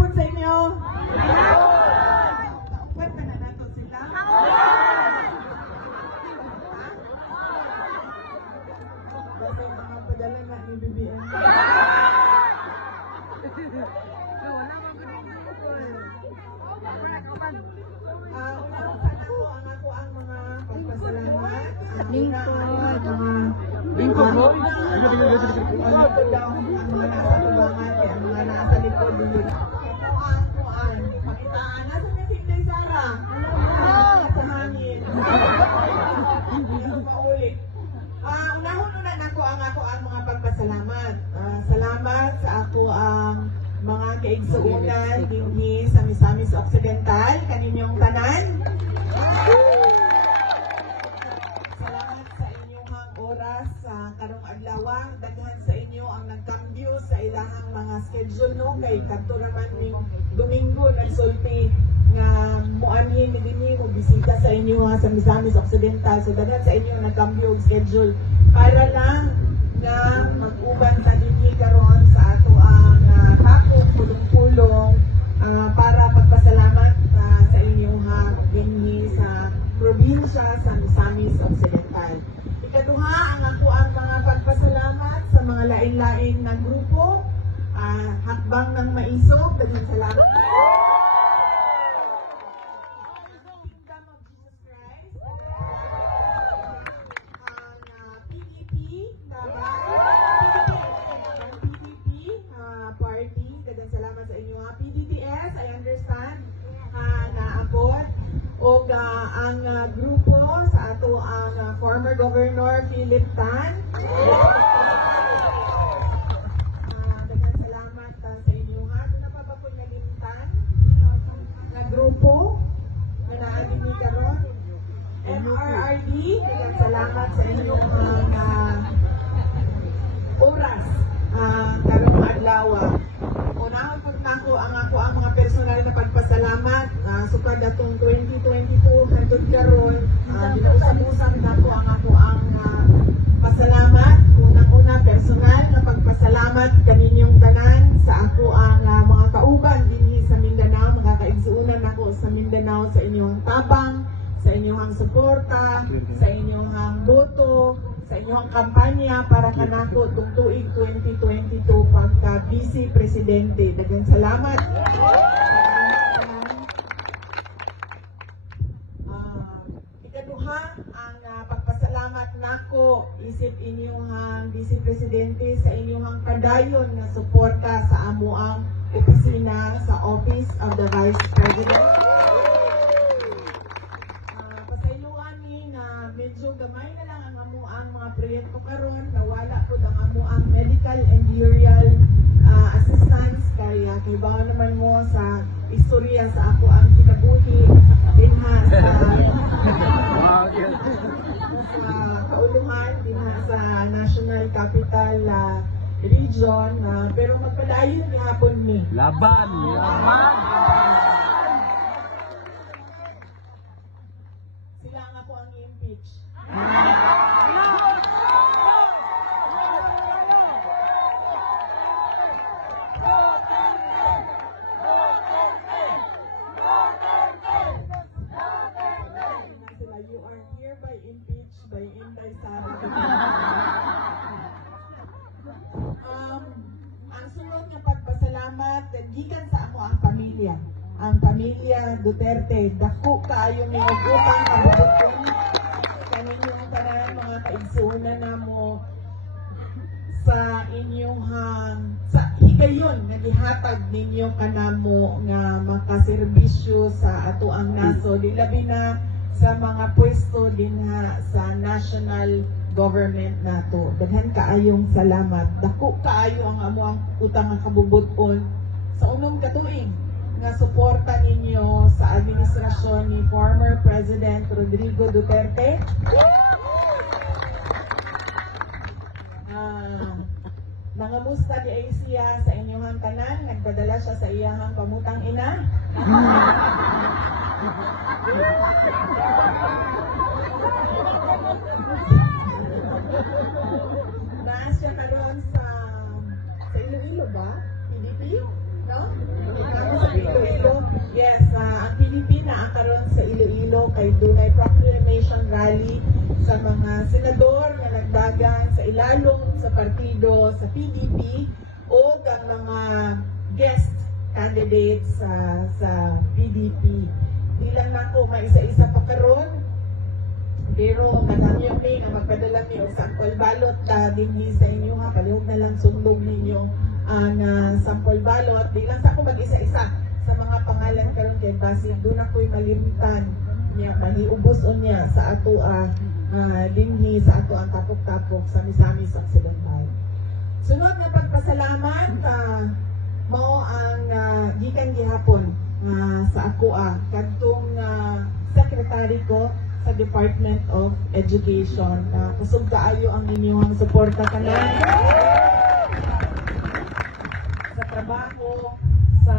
hapon sa inyo. Naupat ka na nato sila. Basta mga padala na ni BBM. Lingkod mo? Mga nasa likod din. Pakitaan. Nasa na si Inday Sara? Sa hangin. Paulit. Unahon-una na ko ang mga pagpasalamat. Salamat sa ako ang mga kaigsuunan dinhi sa Misamis Occidental, kaninyong tanan. Salamat sa inyong oras sa karong adlaw. Daghan sa inyo ang nagkambyo sa ilahang mga schedule no kay kadto naman ning Domingo nagsulti nga muanhin dinhi mo bisita sa inyo sa Misamis Occidental. So daghan sa inyo nagkambyo og schedule para lang nga mag-uban sa dinhi karon sa ato ang takong pulong-pulong para pagpasalamat sa inyong dinhi sa probinsya sa Misamis Occidental. Ikaduha, ang ako ang mga pagpasalamat sa mga laing-laing na grupo, hakbang ng maisog, daghang salamat. Kingdom of Jesus Christ, ang PDP, party, daghang salamat sa inyo. PDPS, I understand, naabot. O ang grupo sa ato ang former Governor Philip Tan. Daghang salamat sa inyo ha. Doon na pa ba po nalimtan na grupo na naadin ni karon. MRRD, daghang salamat sa inyong oras karong adlaw. Unahon pag nako ang mga personal na pagpasalamat sukad atong 2022 hangtod karon binuusab-usab nako ang pasalamat unang-una personal na pagpasalamat kaninyong tanan sa ako ang mga kauban dinhi sa Mindanao, mga kaigsuunan nako sa Mindanao sa inyong tabang, sa inyong suporta, sa inyong boto, sa inyong kampanya para kanako tung tuig 2022 pagka Vice Presidente. Daghang salamat. Ikaduha, ang pagpasalamat nako isip inyong Vice Presidente sa inyong kadayon na suporta sa amuang opisina sa Office of the Vice President. Medyo gamay na lang ang amuang mga proyekto karon, nawala po ang amuang medical and burial assistance kaya kibaw naman mo sa istorya sa ako ang kinabuhi dinha sa kauluhan dinha sa National Capital Region pero magpadayon gihapon ni laban sila nga po ang impeach. You are hereby impeached by Inday Sara. Ang sunod ng pagpasalamat gikan sa ako ang pamilya. Ang pamilya Duterte, dako kaayo ni utang kabubuton kaninyong tanan mga kaigsuunan namo sa inyong sa higayon nga gihatag ninyo kanamo nga makaserbisyo sa ato ang naso labi na sa mga pwesto dinha sa national government nato. Daghan kaayong salamat. Dako kaayo ang amuang utang nga kabubuton sa unom ka tuig nga suporta ninyo sa administrasyon ni former President Rodrigo Duterte. Nangamusta di ay siya sa inyong tanan, nagpadala siya sa iyang pamutang ina. Naas siya karon sa Iloilo ba? PDP? no? Ako sa Iloilo. Yes, ang PDP na karon sa Iloilo kay dunay proclamation rally sa mga senador nga nagdagan sa ilalong sa partido sa PDP o ang mga guest candidates sa PDP. Di lang na ako may isa-isa pa karon. Pero madami yung may nga magpadala niyo sample balot dinhi sa inyo ha. Palihog na lang sundog ninyo ang sample balot. Di lang sa ako mag-isa-isa sa mga pangalan karon kay Basig. Doon ako'y malimtan niya, mahiubos niya sa ato dinhi sa ato ang tapok-tapok sa Misamis Occidental. Sunod na pagpasalamat mao ang gikan gihapon sa ako kadtong secretary ko sa Department of Education. Kusog kaayo ang inyong suporta kanan sa trabaho sa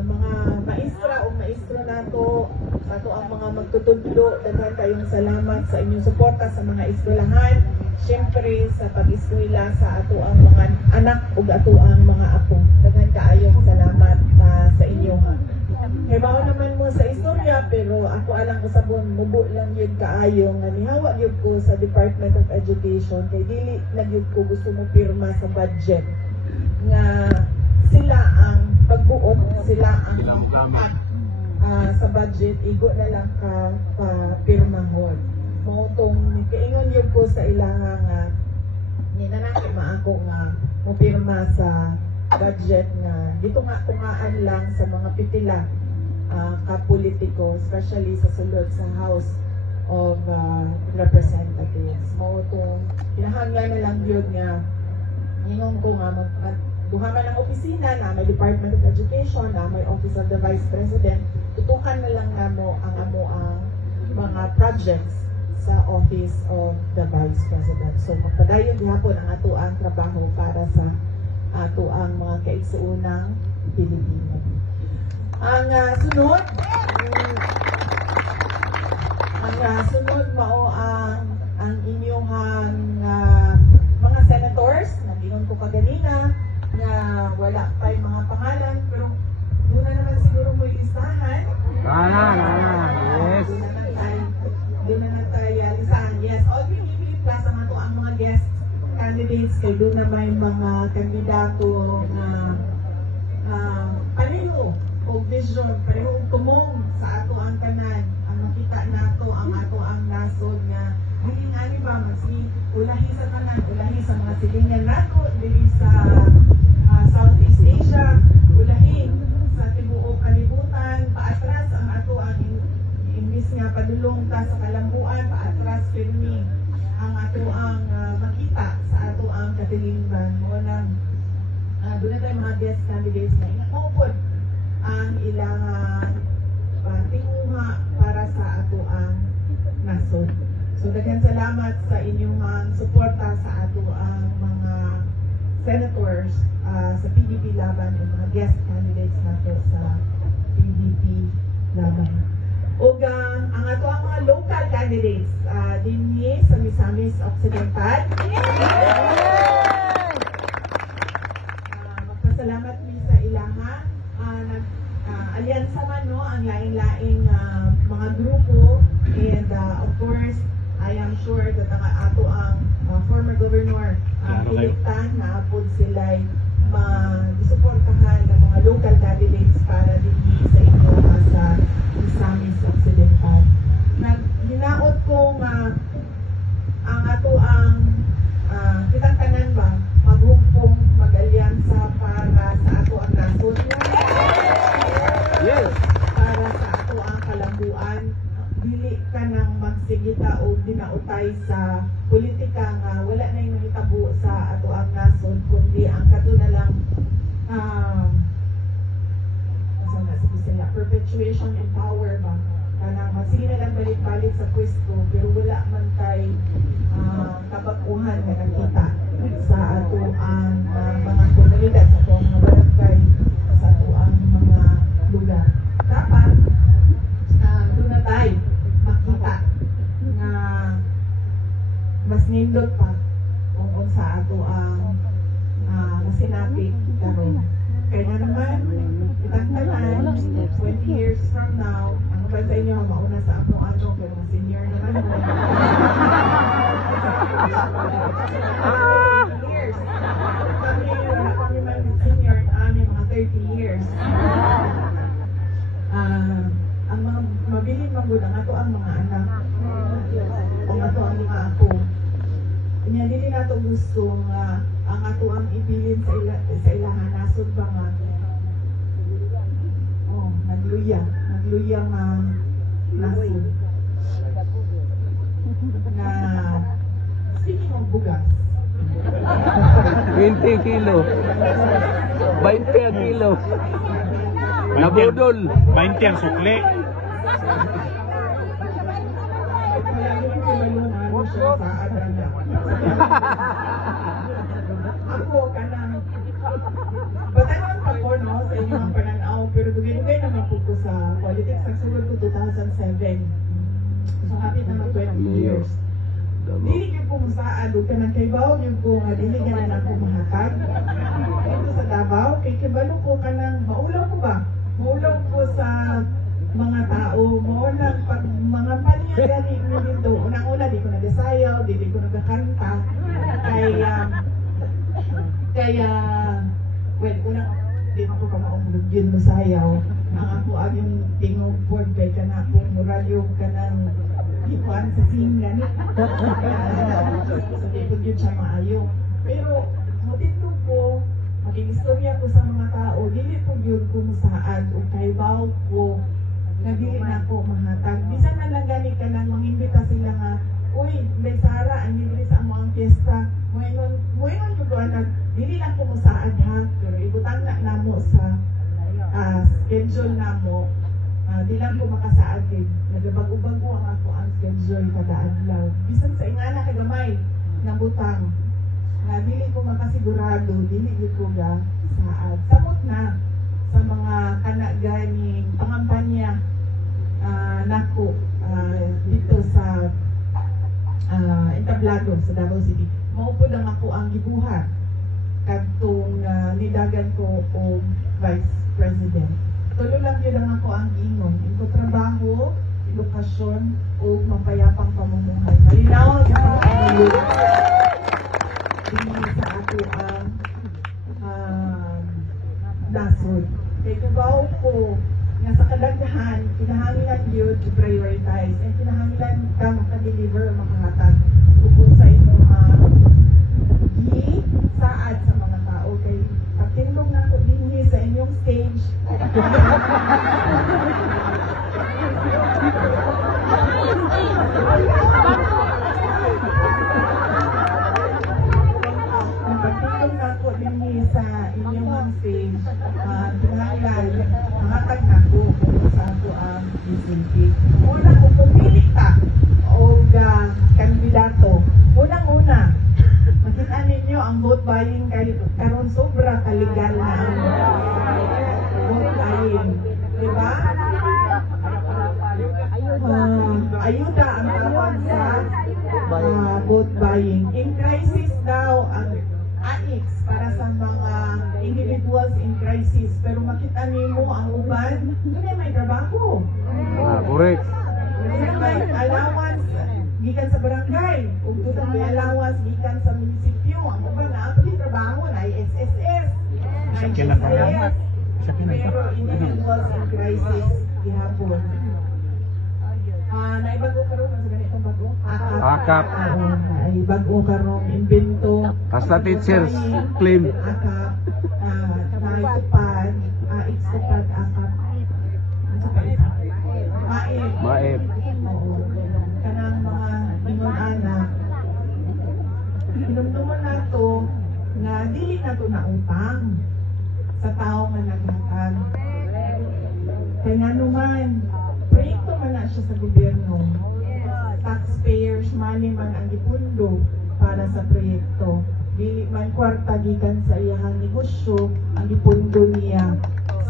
mga maestra o maestro nato, sa ato ang mga magtutudlo. Daghan kayong salamat sa inyong suporta sa mga eskwelahan. Siyempre sa pag-eskwela sa ato ang mga anak o ato ang mga apo. Daghan kaayong salamat sa inyo ha. Kaya mao naman mo sa istorya, pero ako alang usabon mubo lang yun kaayo nga nihawa yun ko sa Department of Education kay dili na yun ko gusto mo pirma sa budget nga sila ang pagbuot, sila ang pag sa budget, igo na lang ka pirmahon. Mao tong kaingon yun ko sa ilang ninanaki maako nga mo pirma sa budget nga dito nga tungaan lang sa mga pitila ka-politiko, especially sa sulod sa House of Representatives. Mao itong kinahanglan na lang yun nga ingon ko nga duha man ang opisina na may Department of Education, na may Office of the Vice President, tutukan na lang namo ang mga projects sa Office of the Vice President. So magpadayon gihapon ang ato ang trabaho para sa ato ang mga kaigsuunang Pilipino. Ang sunod mao ang inyong mga senators na gingon ko kaganina nga wala pa yung mga pangalan, pero doon na naman siguro mo listahan. Yes. Doon na tayo listahan. Yes, all PDP plus ang ato ang mga guest candidates kay doon na may mga kandidato na pareho o vision, pareho tumong sa ato ang kanan. Ang makita nato ang ato ang nasod nga ani ba ulahi sa kanan, ulahi sa mga silingan nato dili sa Southeast Asia, ulahi sa tibuok kalibutan, paatras ang ato ang imbis nga padulong ta sa kalambuan, paatras pirmi ang ato ang makita sa ato ang katilingban. Mo nang doon na tayo mga guest candidates na inakupod ang ilang tinguha para sa ato ang nasod. So daghan salamat sa inyong suporta sa ato ang mga senators sa PDP laban o mga guest candidates nato sa PDP laban. O ang ato ang mga local candidates dinhi sa Misamis Occidental. Magpasalamat mi sa ilaha. Alyansa man no ang laing-laing mga grupo, and of course I am sure that ang ato ang former governor Philip Tan na apod sila'y mag-suportahan ng mga local candidates para dinhi sa inyo sa Misamis Occidental. Hinaot ko ang ato ang kitang tanan ba maghugpong mag-alyansa para sa ato ang nasod. Yes. Para sa ato ang kalambuan, dili ka nang magsigita o dinautay sa politika nga wala na yung mahitabo sa ato ang nasod, kundi ang kato na lang perpetuation in power ba? Kanang sige na lang balik-balik sa pwesto, pero wala man kay kabakuhan na nakita sa ato ang mga komunidad, sa ato ang mga barangay, sa ato ang mga lugar. Dapat doon na tayo makita na mas nindot pa kung sa ato ang masinapit karon. Kaya na naman ba sa inyo mauna sa ano pero mga senior naman mo. Years. Kami man senior, mga 30 years. Ang mga mabiling magud ang ato ang mga anak. Ang ato ang mga apo. Kanya dili nato gusto nga ang ato ang ibilin sa ilahan nasod ba nga nagluya nga nasod nga speaking of bugas 20 kilo. 20 ang kilo. Nabudol. 20 ang sukli. Ako kanang batanon pa ko no sa inyong pananaw pero dugay-dugay naman po ko sa politics nagsulod ko 2007 so happy na mag 20 years dili ko po masaad o kanang kaybaw yung po nga dili nga na ako mahatag ito sa Davao kay kibalo ko kanang maulaw ko ba maulaw ko sa mga tao mo nang pag mga panya gani mo dito unang-una di ko nagasayaw dili ko nagakanta kaya well unang di ko pa maumulog yun masayaw ang ako ang yung tingog board kay kana kung muralyo kanang ikuan sa singan so di ko yun siya maayo pero motito ko maging istorya ko sa mga tao dili po yun kung saan o kaybaw ko nga dili na ako mahatag. Bisan na lang gani ka nang mangimbita sila nga, uy, may Sara, ang dili sa amo ang fiesta. Moingon yung doon na, dili lang ko musaad ha, pero ibutang na namo sa schedule namo. Di lang ko makasaad din. Nagabago-bago ang ako ang schedule kada adlaw. Bisan sa ingana kagamay na butang. Nga dili ko makasigurado, dili ko ga saad. Samot na sa mga kanaganing pangampanya nako dito sa entablado sa Davao City. Maupod ang ako ang gibuhat kadtong nidagan ko o Vice President. Tulo lang yun ang ako ang ingon. Ito trabaho, edukasyon o mapayapang pamumuhay. Malinaw sa mga dili sa ato ang nasod. Kaya kubaw ko nga sa kadaghan, kinahanglan yun to prioritize and kinahanglan ka makadeliver makahatag kung sa inyong saad sa mga tao. Kay pagtindog na ko din sa inyong stage. Pagtindog na ko din sa inyong stage, kinahanglan mahatag na ko kung sa ako ang isinti. Una kung pumili ka o kandidato, unang-una, makita ninyo ang vote buying karon sobra kaligal na ang vote buying. Diba? Ayuda ang tawag sa vote buying. In crisis daw ang AIX para sa mga individuals in crisis. Pero makita nimo ang uban, doon may trabaho. Correct. Doon may allowance gikan sa barangay. Ug doon may allowance gikan sa munisipyo. Ang uban na ang trabaho na SSS. Pero individuals in crisis gihapon. Naibago karon sa ganitong bago? Akap. Naibago karon imbento. Hasta teachers claim. Akap. Naitupad. Itupad akap. Maep. Oo. Kanang mga ingon anak. Hinumduman nato nga dili nato na utang sa tao nga naghatag. Kaya nga naman, proyekto man na siya sa gobyerno. Taxpayers money man ang ipundo para sa proyekto. Dili man kwarta gikan sa iyang negosyo ang ipundo niya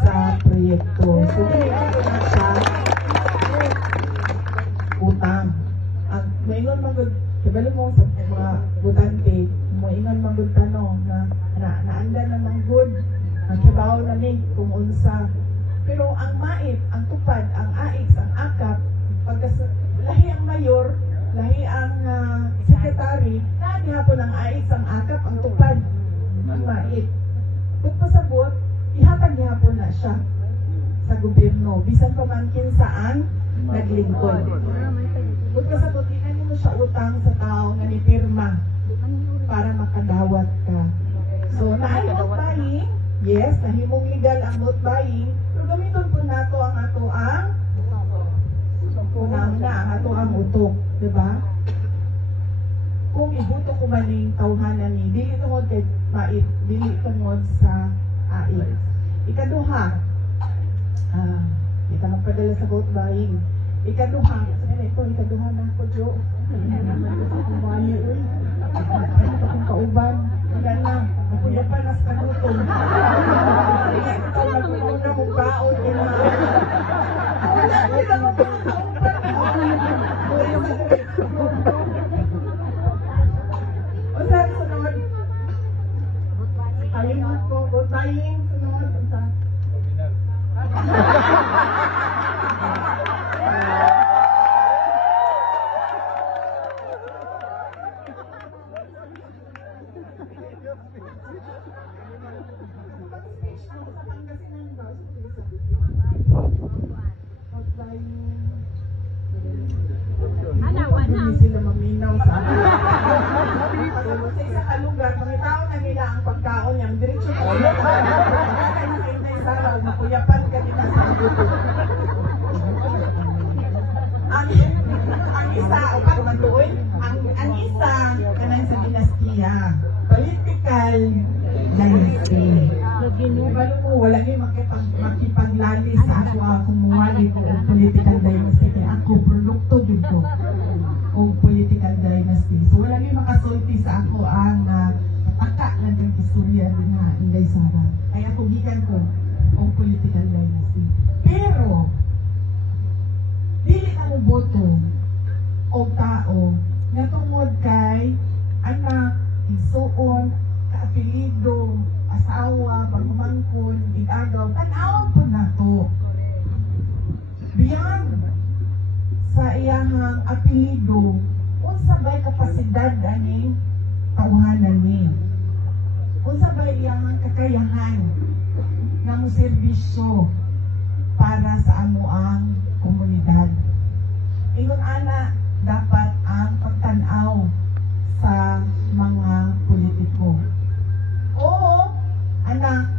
sa proyekto. So dili nato na siya utang. Ang moingon magud kabalo mo sa mga butante, moingon magud tanong na naanda na ng good. Ang kibaw na ni kung unsa. Pero ang MAIP, ang tupad, ang AIX, ang AKA, naglingkod. Kung kasagutin mo siya utang sa tao nga ni pirma para makadawat ka. So, naay vote buying, yes, nahimong legal ang vote buying, pero gamiton po nato ang ato ang unang ang ato ang utok, di ba? Kung ibuto ko maning tawhanan ni, dili tungod kay mait, dili tungod sa ait. Ikaduha, kita magpadala sa vote buying. Ikaduha, ikaduha na ako, Jo. Kumani, uy. Ito kong kauban. Wala na. Nakuya pa nas kanutom. Ikaw na kumauna mong baon. Wala, kita mo pa ang kauban. O sabi sunod. Ayun po, vote buying. Sunod. Hindi sila maminaw sa akin. Sa isa ka lugar, pangitaon na nila ang pagkaon niya. Diretsyo ko nila. Kaya nakintay sa araw, makuyapan ka nila sa abuto. Ang isa, o pag matuoy, ang isa, kanang sa dinastiya. Political dynasty. Ibalo mo, wala niyo makipaglali sa ako kumuha dito ang political dynasty. Kaya ako, produkto dito o political dynasty. So wala niyo makasulti sa ako ang pataka ng kang istorya din na Inday Sara. Kaya ako gikan ko o political dynasty. Pero, dili ka mo boto o tao nga tungod kay anak, igsuon, kaapelido, asawa, pagmamangkon, igagaw, tanawang po na to. Beyond sa iyang apelido, unsa ba'y kapasidad aning tauhanan ni? Unsa ba'y iyang kakayahan nga mo serbisyo para sa amuang komunidad? Ingon ana, dapat ang pagtanaw sa mga politiko. Oo, anak.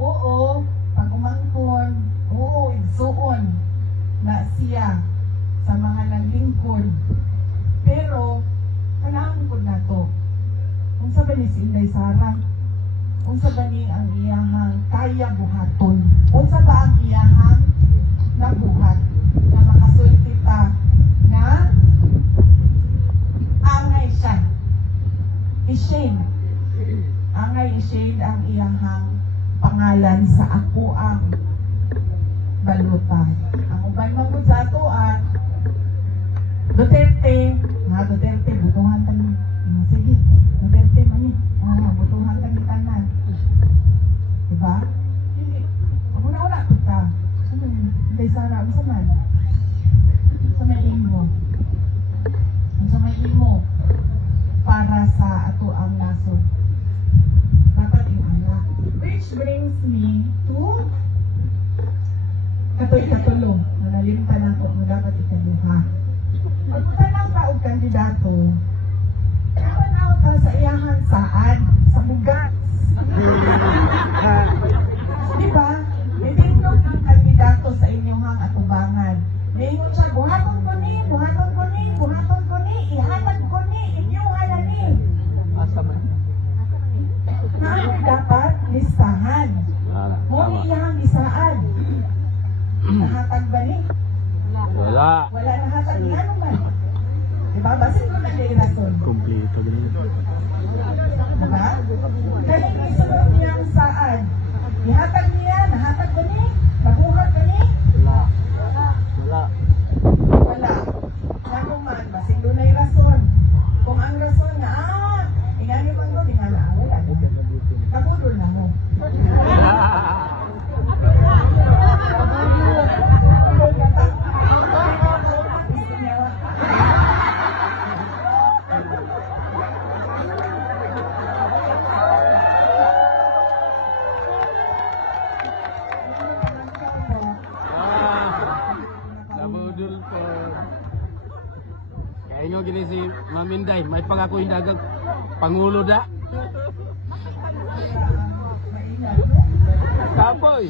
Oo, pag-umangkon. Oo, igsuon na siya sa mga naglingkod. Pero, kailangan ko na to. Kung sa ba ni si Inday Sara? Kung sa ba ni ang iyahang kaya buhaton? Kung sa ba ang iyahang nabuhat na makasulti ta na angay siya. I-shade. Angay i-shade ang iyahang pangalan sa ako ang balutan. Ang uban mong sa ato Duterte, Duterte, butuhan kami. Sige, Duterte mani. Butuhan kami tanan. Diba? Hindi. Una-una kita. Ano yun? Inday Sara, ano sa man? Sa may imo. Sa may imo. Para sa ato ang nasod. Dapat yung anak. Which brings me to katoy-katulong. Nanalimpan ako na dapat ikaduha. Pagpunta ng taong kandidato, napanaw ka sa iyahan saan? Sa bugas. Diba? Itindog ang kandidato sa inyong atubangan. Ngayon siya, buhaton ko ni, buhaton ko ni, buhaton ko ni, ihatag ko ni, inyong halani. Naano dapat listahan. Muni iyang lisaan. Nahatag ba ni? Wala. Wala nahatag ni ano man. Diba? Basin mo na yung rason. Kompleto din. Diba? Dahil isunod niyang saan. Ihatag niya, nahatag ba ni? Nabuhat ba ni? Wala. Wala. Wala. Ano man, basin doon na yung rason. Kung ang rason na, ingani man doon, ingala, wala. Kabudol na mo. Ingo gini si Maminday, may pangako yung dagang Pangulo da. Tapoy.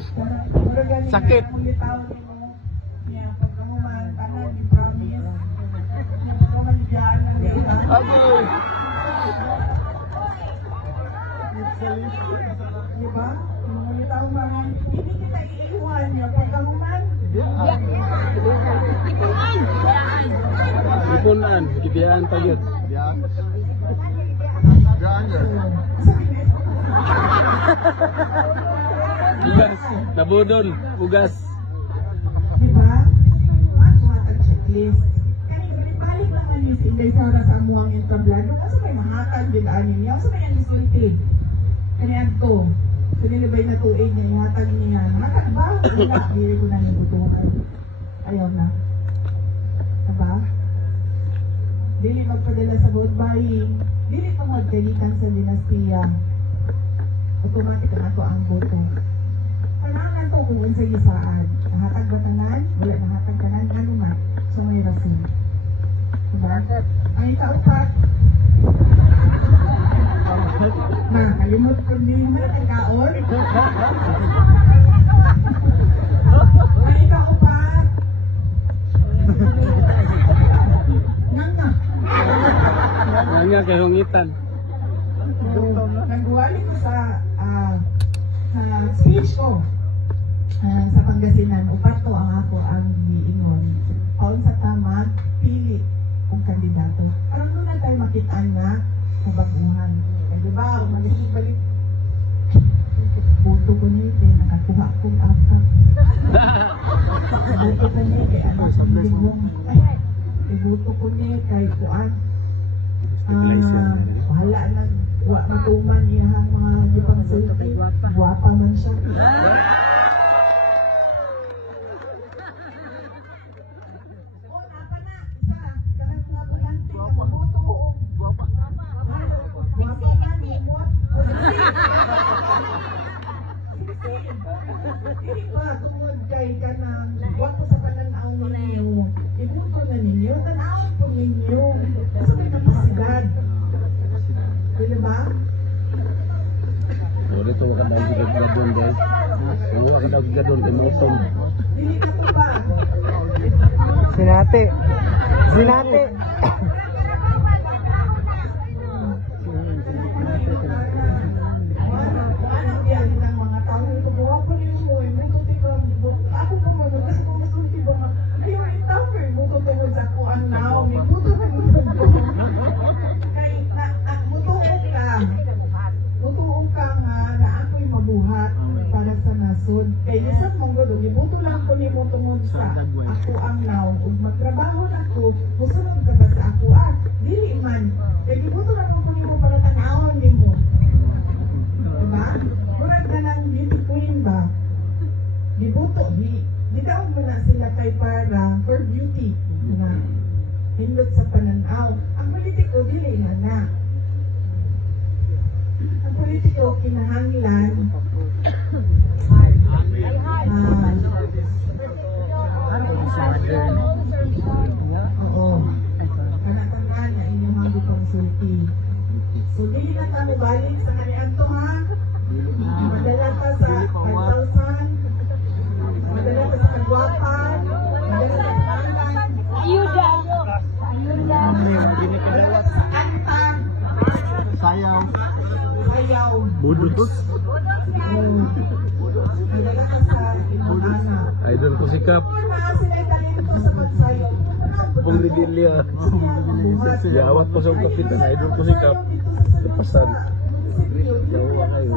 Sakit. Agoy. Diba? Mga tao mga hindi kita iiwan niya pagkamuman. Ipunan, gibiyaan pa yun. Ugas, nabudol, ugas. Diba? Ako ang checklist. Kaya balik lang ang news inday sa oras sa amuang intablado. Kasi may mahakan din anin niya. Kasi may anisultid. Kaya to. So nilabay na tuig niya. Ihatag niya. Mahakan ba? Wala. Hindi ko na nibutuhan. Ayaw na. Diba? Dili magpadala sa vote buying. Dili pa magkalitan sa dinastiya. Automatic na ito ang boto. Kailangan ito kung sa gisaan. Nahatag ba tanan? Wala nahatag tanan. Ano na? So may rason. Diba? Ang ikaupat. Na, kalimot ko din na ikaon. Ang ikaupat. Nga. Nga kay hongitan. Nagwali ko sa speech ko sa Pangasinan. Upat ko ang ako ang giingon. Paun sa tama, pili kung kandidato. Parang doon na tayo makitaan na kabaguhan. Eh, di ba, kung malisip balik, puto ko niya, nakakuha kong akak. Buto ko niya, kay anak kong lingong. Ay, buto ko niya, kay kuan. Bahala na, matuman niya ang mga ibang sulti. Guwapa man siya. Hindi ba, tungod kay ka ng wapo sa pananaw ninyo, ibuto na ninyo, tanawin po ninyo, kasi may kapasidad. Pwede ba? Wala ito wala ka daw gigadon guys. Wala ka daw gigadon kay Mosong. Dili ka po ba? Sinate. Sinate. Anong yan ng mga tao ito? Buwa po ninyo, ibuto ko. Ako pa mo, kasi kung masulti ba, kayo yung tao, ibuto ko sa kuan now, ibuto ko ko. Kay, mutuong ka. Mutuong ka nga na ako'y mabuhat para sa nasod. Kay isang mong gado, ibuto lang ko ni mo tungod sa ako ang now. Ug magtrabaho na ko, musunod ka ba sa ako? Dili man. Kay ibuto lang ko ni mo para tanawon ni mo. Diba? Murag na ng beauty queen ba? Dibuto, di daw mo na sila kay para for beauty. Diba? Hindot sa pananaw. Ang politiko, dili na na. Ang politiko, kinahanglan. Oo. Kanatandaan na inyong mga konsulti. So, dili na tayo balik sa kanilang to, ha? Madala ka sa 1,000. Madala ka sa kagwapan. Madala ka sa kanilang. Ayuda. Madala ka sa kanta. Sayaw. Ayaw. Budus. Madala ka sa inyong anak. Idol ko sikap. Kung mga sila talento sa magsayaw, Pong Lidilya. Yawat pa sa kapitan. Idol ko sikap. Lepasan. Yawa kayo.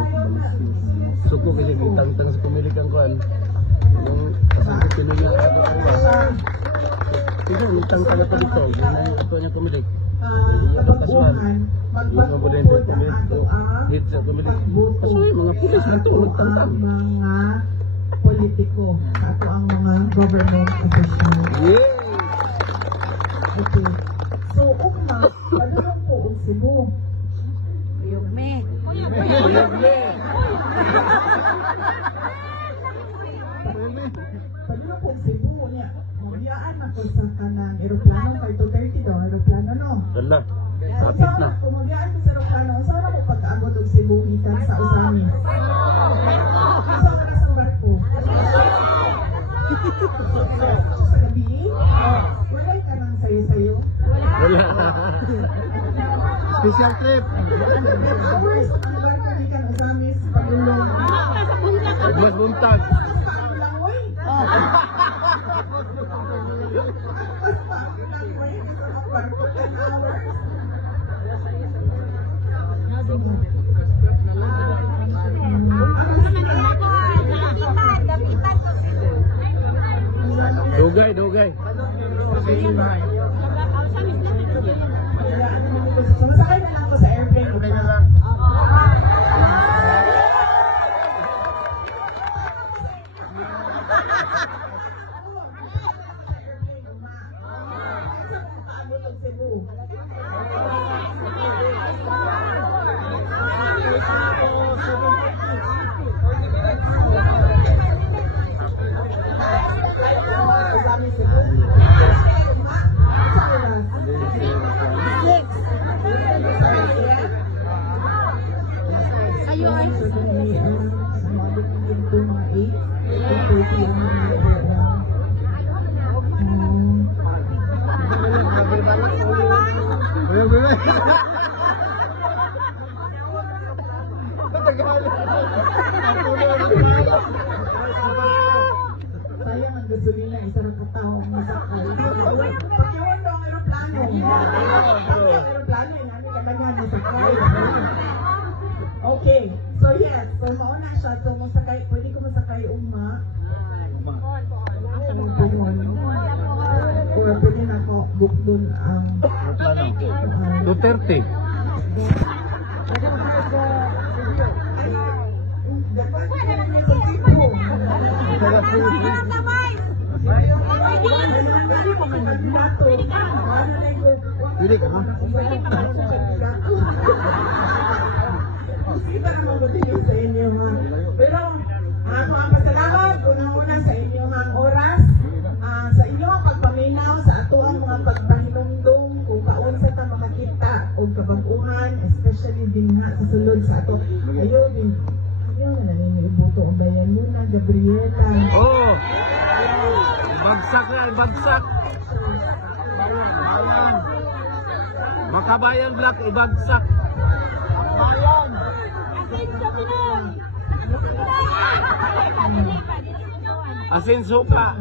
Suko kasi gitang-tang sa pumilikan ko. Yung kasangkit ko niya ako kayo. Tignan, utang pala pa dito. Yung ito niya kumilik. kabaguhan, magpatungkol ang ato ang pagboto mga pulis na ito, ang mga politiko, ato ang mga government officials. Okay. So, una, padulong po ang Cebu. Yugme. Padulong po ang Cebu niya. Kumuyaan ako sa kanang aeroplano, kay 2:30 daw, aeroplano no. Wala. Kapit na. Kumuyaan ko sa aeroplano, saan ako pagkaabot og Cebu ikan sa Usami? Saan ka sa barko? Sa gabi? Wala ka nang sayo-sayo? Wala. Special trip. Hours, ang barko ni kan Usami sa pagulong. Magbuntag. Langoy? Dugay, dugay. Sumasakay na lang ako sa airplane. Okay na lang. Sayang ang gasolina, isa ng katao masakay. Pakiwan daw ang aeroplano. Aeroplano, namin kailangan masakay. Okay, so yes, so mauna siya. So masakay, pwede ko masakay uma. Or pwede na ako book doon ang 2:30. Pili ka ba? Sa inyo ha. Pero ako ang pasalamat unang-una sa inyong ang oras, sa inyong pagpaminaw sa ato ang mga pagpahinumdum kung kaunsa ta makakita o kabaguhan, especially din ha sa sulod sa ato. Ayaw na naninibuto ang bayan mo na, Gabriela. Oh! Bagsak na, bagsak. Makabayan Black, ibagsak. Asenso ka.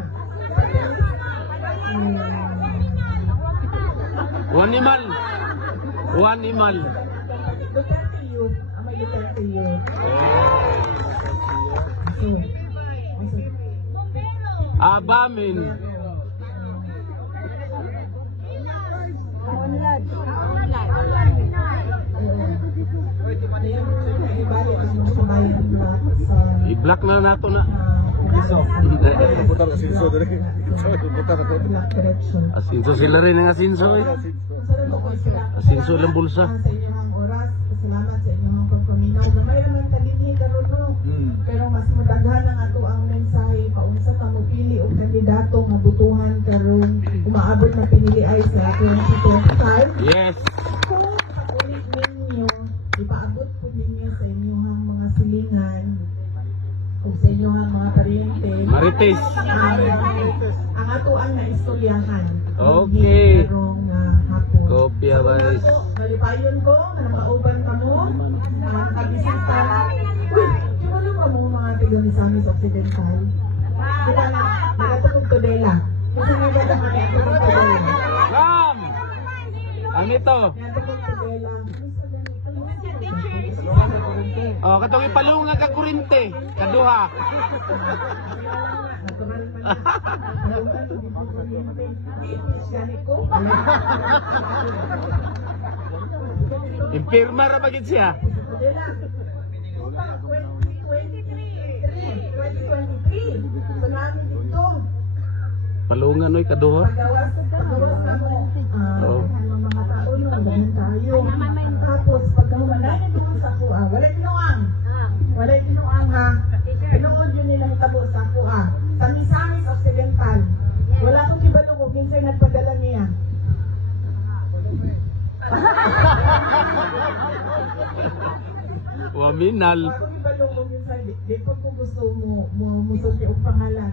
Wanimal. Wanimal. Duterte youth. Ama Duterte youth. Abamin. I-block na nato na. Asinso sila rin ang asinso eh. Asinso lang bulsa. Sa inyong oras, salamat sa inyong pagpaminaw. Gamay naman kalinhi karon no. Pero mas madaghan ang ato ang mensahe paunsa ka mopili og kandidato nga butuhan karon umaabot na pinili ay sa 2025. Yes. Kung kaulit ninyo, ipaabot po ninyo sa inyong mga silingan o sa inyong mga pariente. Marites. Ang ato ang naistoryahan. Okay. Karong hapon. Kopya guys. Malipayon ko, namauban ka mo, kabisita. Uy, di ba naman mo mga Tigomisamis Occidental? Di ba na, nagatulog ko dela. Kasi nga ganda mga nagatulog ko dela. Ram! Ano ito? Nagatulog ko dela. Oh, katong ipalunga ka kurente. Kaduha. Natural man. Nautan ko dito ko kuryente. Ganit ko. Impirma ra bagid siya. Dela. 2023. So namin dito. Palungan oy kaduha. Pagawas na mo. Oo. Mga tao yung magaling tayo. Tapos pagkahumanay na dito sa kuha, wala tinuang. Wala tinuang ha. Pinuod yun nila hitabo sa kuha. Sa Misamis Occidental. Wala Waminal. Ako ibalong mo minsan, di pa ko gusto mo musulti ang pangalan.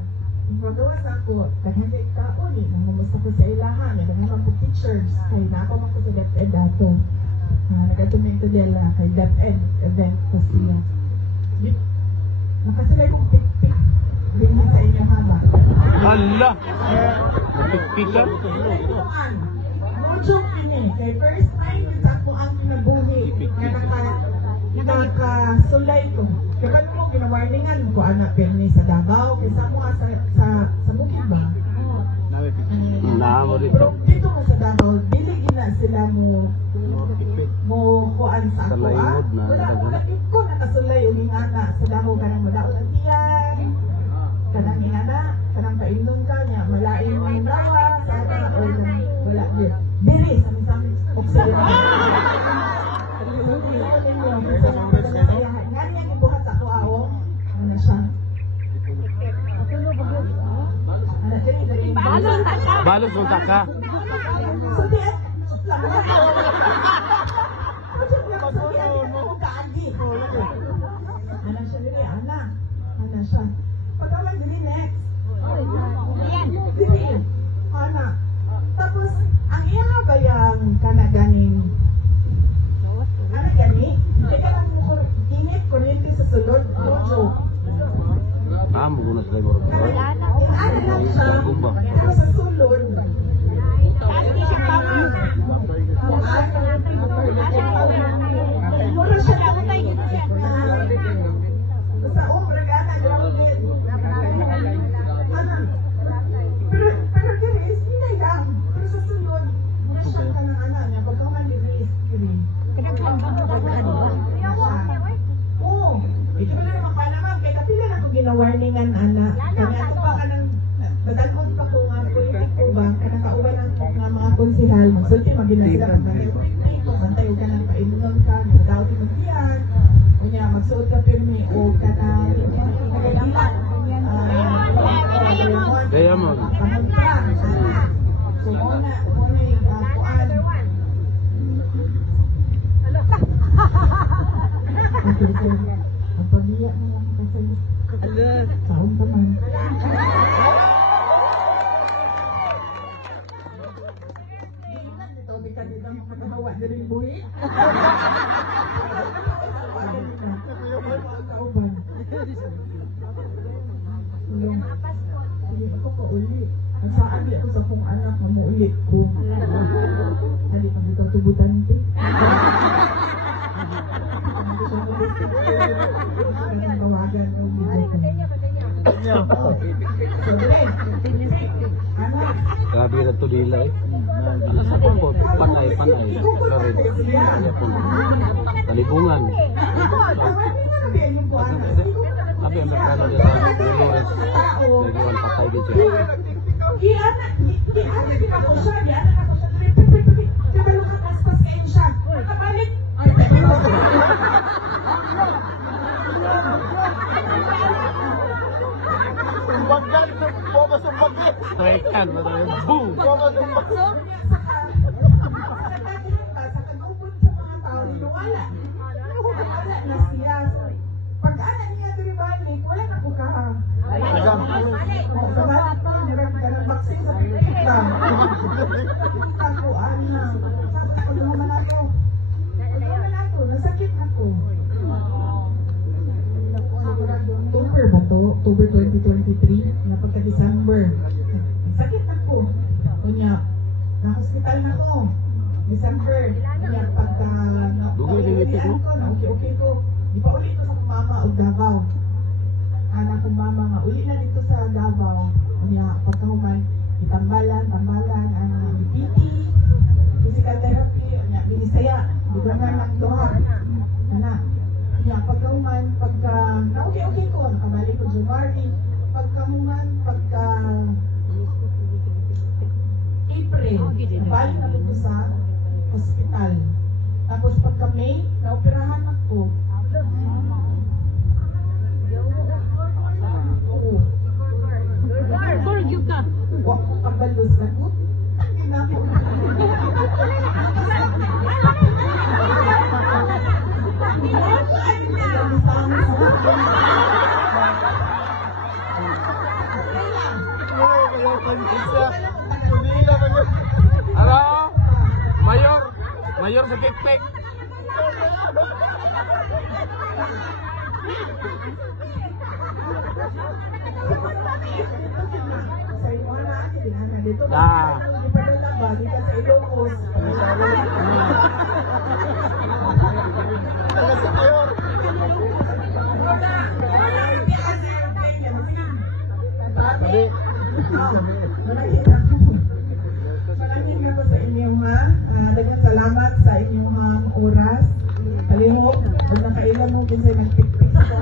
Magawa sa ako, dahil kay kaon eh, nangumusta ko sa ilahan, naganaman po teachers, kay na ako man ko sa DepEd dato. Nagatumento nila kay DepEd event ko siya. Nakasilay kong tik-tik, rin sa inyo haba. Ala! Napikpik ka? Ituan, no joke ini, kay first time yung ako ang kinabuhi, na nakasulay ko. Kaya mo ginawarningan ko anak pirmi sa Davao, kaysa mo sa bukid ba? Naamo Pero dito. dito ka sa Davao, dili gina sila mo kuan sa Sa ako. layod na. Wala ko nakasulay yung ingana sa Davao kanang madaot ang tiyan. Kanang ingana, kanang kaindong ka niya, malain mo yung rawa, sana o wala din. Dili, sami-sami, sa Balos mo ka. Tapos, ang iya bayang kanaganing ano gani? Hindi ka lang init, kuryente sa sulod, no joke. Amo ko na sila mo. Ano lang siya, pero sa sulod, mura siya basta umragana lang din. Pero guys, hindi lang. Pero sa sulod, mura siya ka ng anak niya, pagkaman din Oo. Ito na naman ka naman. Kaya kapila na kung ginawarningan, anak. Kaya ito pa ka nang nadalkot pa kung nga po yung ko ba, kaya nakauwan ang mga konsihal, magsulti, maginasila ka ba? Bantay ka ng painunon ka, nakadaw si magdiyan, kunya, magsuot ka pirmi, o ka na, nagalilan. Kaya mo. Pahal ka, anak. So, muna yung kuan. Ang pag-iyak mo lang kasi. Kaon ka man. Ito, di ka dito makatawa na rin buhi. Kauban. Hindi ako pauli. Ang saan di ako sa kong anak na maulit ko. Hindi pa dito tubutan ko. Tawagan ng Grabe na to dila eh. Sa po, panay. Kaya po. Talibungan. Abi ang magkano niya sa Dolores. Nagawang patay din siya. Straight kan, boom! Pag-anak niya ito balik, wala na po ka. Sabalik pa, nirag ka ng baksin sa pipita. Ako, anak. Ano naman ako? Nasakit ako. October ba to? October 2023? Na pagka-December. Sakit ako. Kunya, na-hospital na ko. December. Kunya, pagka na-ulian ko, na-okay ko. Di pa ulit ko sa mama o Davao. Anak kong mama nga, uli na dito sa Davao. Kunya, pagkahuman, itambalan, BP, physical therapy, kunya, binisaya, dugangan ng doha. Anak. Kunya, pagkahuman, pagka, na-okay ko, nakabalik ko January. Pagkahuman, pagka April, balik na dito sa hospital. Tapos pagka May, naoperahan ako. Oo. Huwag ko kabalos na ko. Hindi na ako. lang pizza. Pumila man yun. Ano? Mayor sa pikpik. Sa inyo na, dito ba? Ah. Ipadala ba? Di ka sa Ilocos. Taga sa mayor. Sabi. Maraming nga po sa inyo ha. Daghang salamat sa inyong oras. Kalihok, huwag na kailan mo kasi nagpikpik sa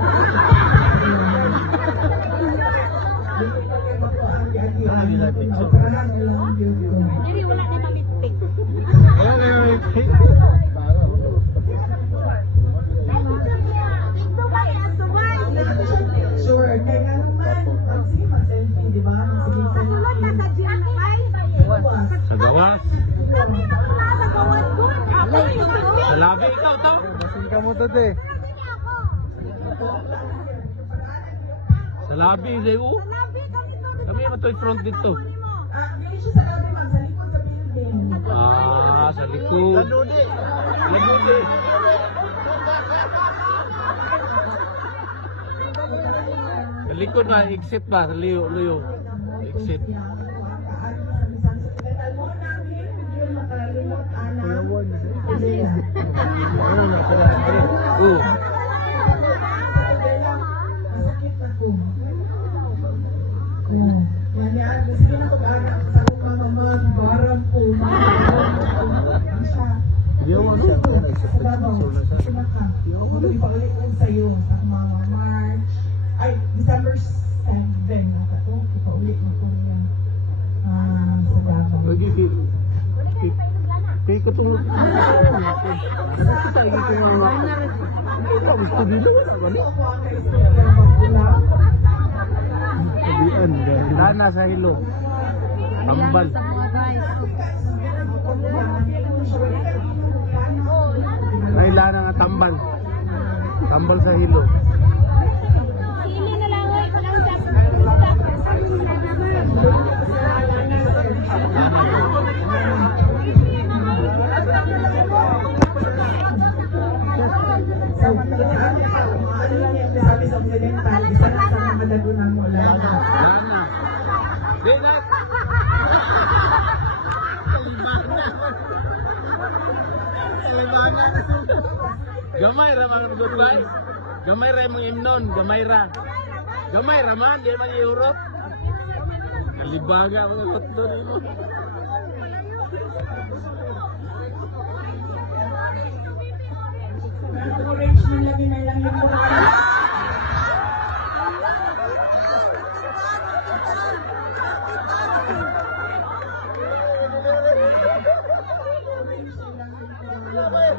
dito pa kayo po ang gagi. Operahan nila ang dito. Diri wala na mamitpik. Sure, kaya nga naman, sige, mag-selfie, di ba? Sige, selfie. Sa gawas. Sa labi ikaw to. Basin ka mo to, te. Sa labi, Zeu. Kami naman to front dito. Dili siya sa labi, ma'am, sa likod sa building. Sa likod. Ladudi. Ladudi. Sa likod ba? Exit ba? Sa luyo. Exit. Yawan siya. Ay, December 7 na ito. Ipaulit na po niya. Sa Davao. Lagi fit. Kaya ko itong... Kita ito nga. Ikaw gusto dito. Ito po ang kaistorya ng magulang. Sabihan. Lana sa hilo. Tambal. Ay, lana nga tambal. Tambal sa hilo. Sili na lang oy pag Sabi sa Occidental, isa na sa mga madagunan mo lang. Lana. Dinat. Gamay ra man good guys. Gamay ra mong imnon, gamay ra. Gamay ra man, di man Europe. Kalibaga mga hotdog mo. Orange na lagi na lang yung mga.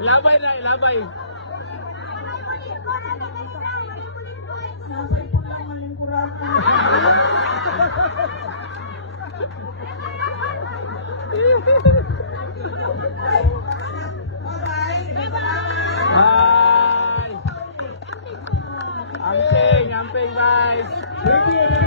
Labay na, labay. Nasa ito lang ang lingkuratan. Bye. Amping guys.